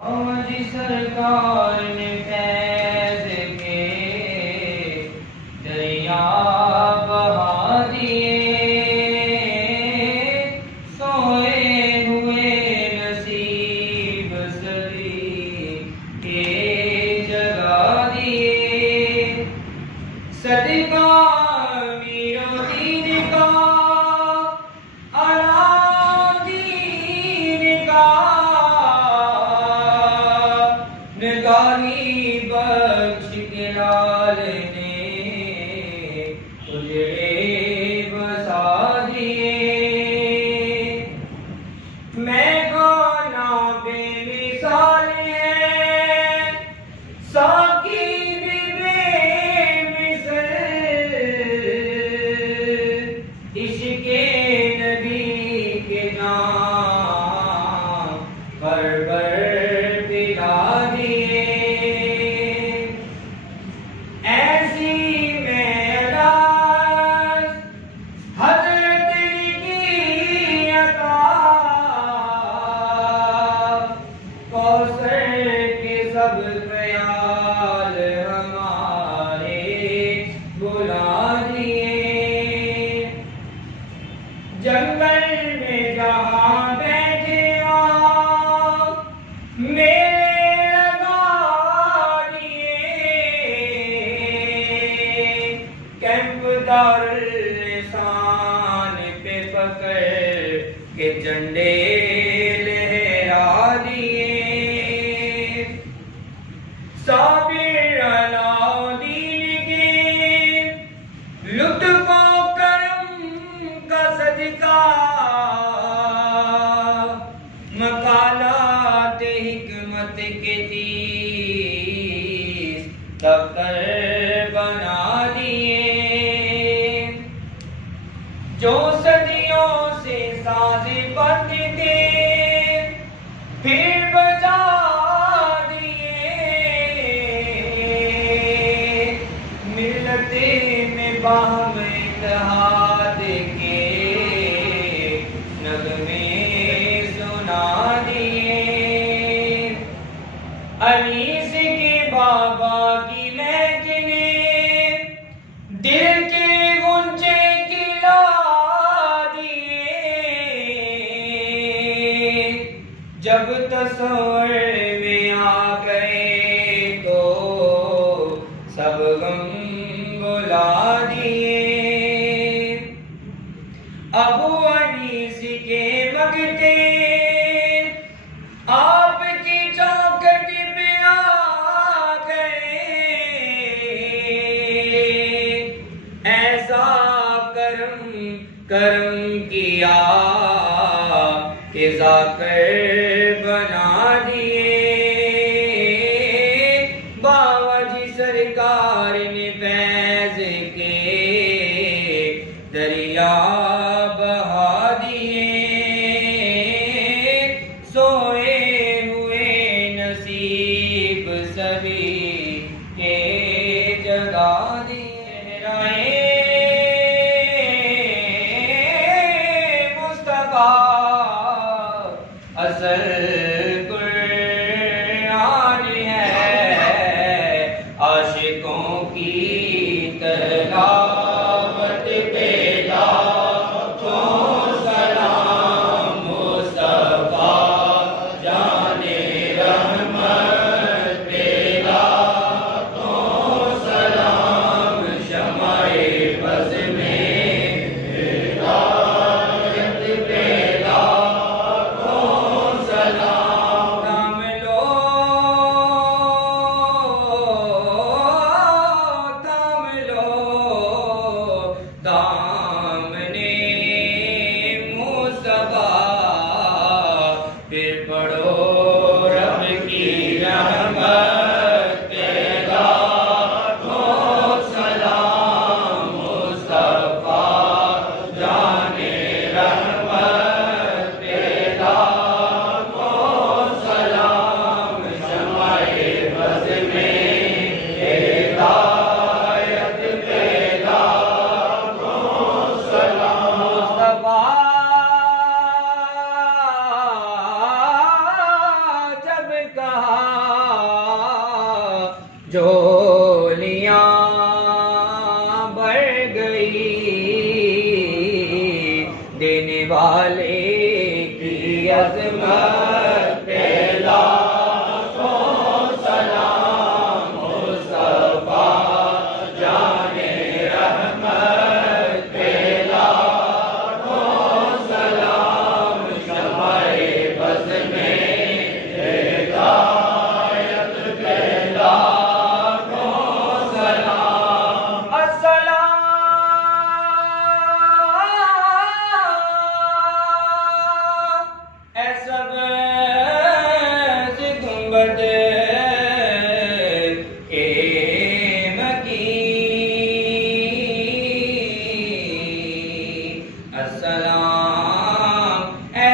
जी सरकार ने फैज़ के दरिया बहा दिए, सोए हुए नसीब सदी के जगा दिए। सदका मीरो दीन का, निगाही बख्श के लाल ने उजड़े बसा दिए। मैं गाना बेमिसाल है, साकी भी बेमिसल, इश्क़े नबी के नाम पर पिला दिए। ऐसी मेराज हज़रत की अता, कौसर के सब ख्याल हमारे बुला दिए। जंगल में जहाँ बैठे मेरे लगा दिए, कैंप दारुल इंसान पे फकर के झंडे लहरा दिए। साबिर अलाउद्दीन के लुत्फ़ो करम का सदका, मकालात हिकमत के 30 दफ्तर बना दिए। जो सदियों से साज़े बजते थे फिर बजा दिए। मिलते में बाहम इत्तेहाद के नगमे सुना दिए। अनीस के बाबा की महफिले दिल के गुंजे खिला दिए। जब तस्वर में आ गए तो सब गम बुला दिए। अबू अनीस के मगते आपकी चौखट पे आ गए। ऐसा करम किया कि ज़ाकर बना दिए। बाबा जी सरकार ने फैज़ के दरिया बहा दिए, सोए हुए नसीब सभी के जगा दिए। मुस्तफ़ा असल कहा झोलियां भर गई, देने वाले की अज़मत पे लाखों सलाम। मुस्तफा जाने रहमत पे लाखों सलाम। शमाए बज़ में हिदायत पे लाखों सलाम। अस्सलाम ऐ सब्ज़ गुंबद के मकीन। अस्सलाम ऐ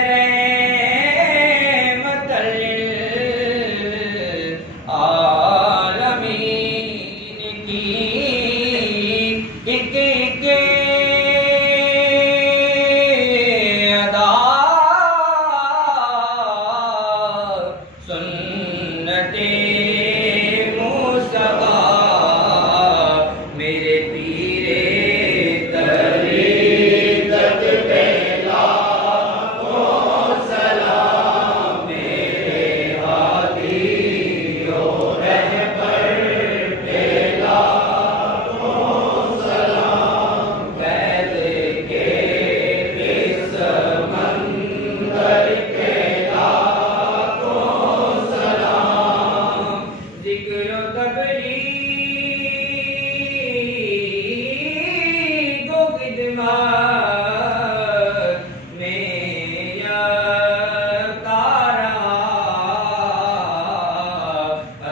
रहमतल लिल आलमीन की। एक एक अदा सुन्नते मुस्तफा मेरे पीरे तरीक़त पे लाखों सलाम। मेरे हादी ओ रहबर पे लाखों सलाम। फैज़ के इस मंदर पे लाखों सलाम। ज़िक्र व तबलीग व ख़िदमत में यकता रहा।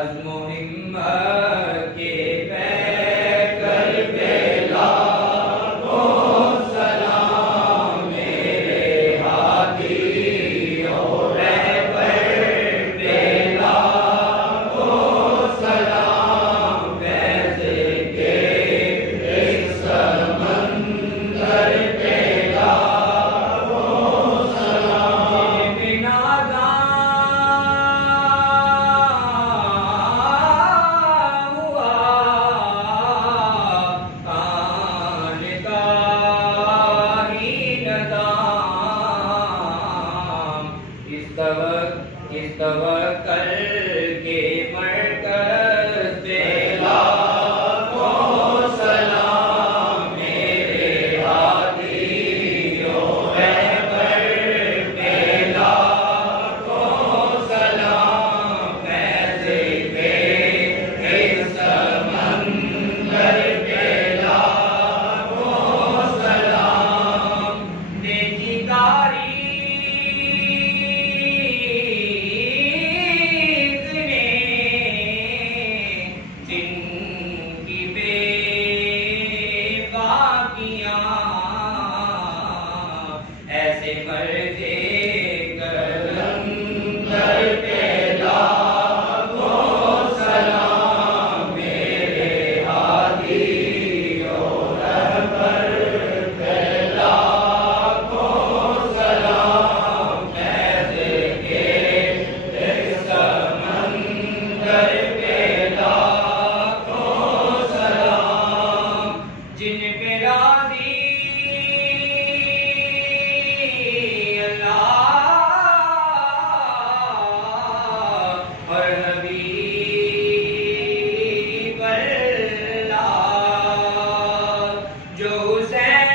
अज़्म व हिम्मत के पैकर पे लाखों सलाम। मेरे हादी ओ रहबर पे लाखों सलाम। फैज़ के इस मंदर पे लाखों सलाम। बिना हुआ कान का ही नदाम। इस तवक्कल के मरकज़ पे लाखों सलाम। मेरे हादी ओ रहबर पे लाखों सलाम। फैज़ के इस मंदर पे लाखों सलाम। नेकी तारीख़ ने जिनकी बेबाकियां ऐसे मर्दे कलंदर पे लाखों सलाम। मेरे हादी ओ रहबर पे लाखों सलाम। फैज़ के इस मंदर पे लाखों सलाम। जिन पे राज़ी अल्लाह और हबीब अल्लाह। जो हुसैन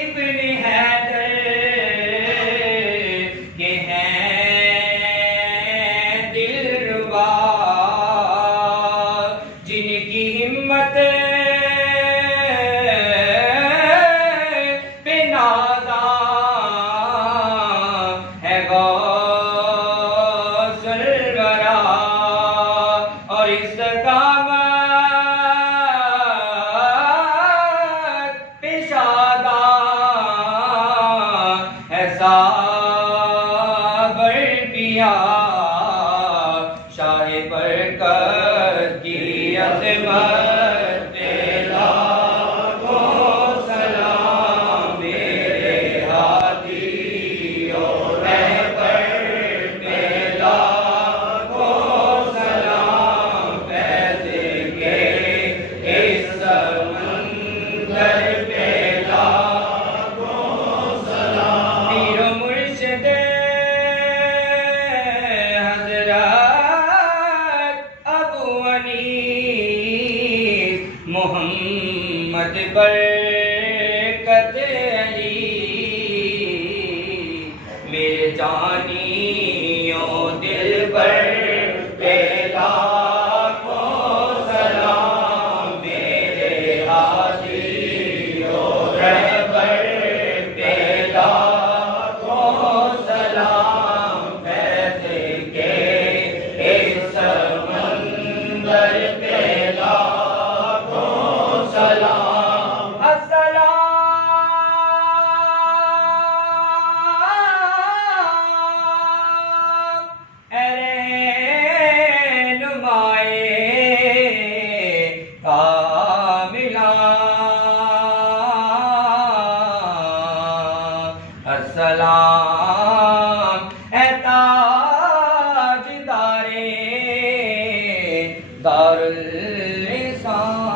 इब्न हैदर के हैं दिलरुबा। जिनकी हिम्मत पे नाज़ा है गौसुल वरा। और इस्तक़ामत पे शादा है साबर पिया। शाह बरकत की अज़मत पे लाखों सलाम। मेरे हादी जानियो दिल पर लाखों सलाम मेरे हाजियो रहबर पे लाखों सलाम फैज़ के इस समंदर पे लाखों सलाम अस्सलाम कामिला अस्सलाम ताजदारे दारुल निसान।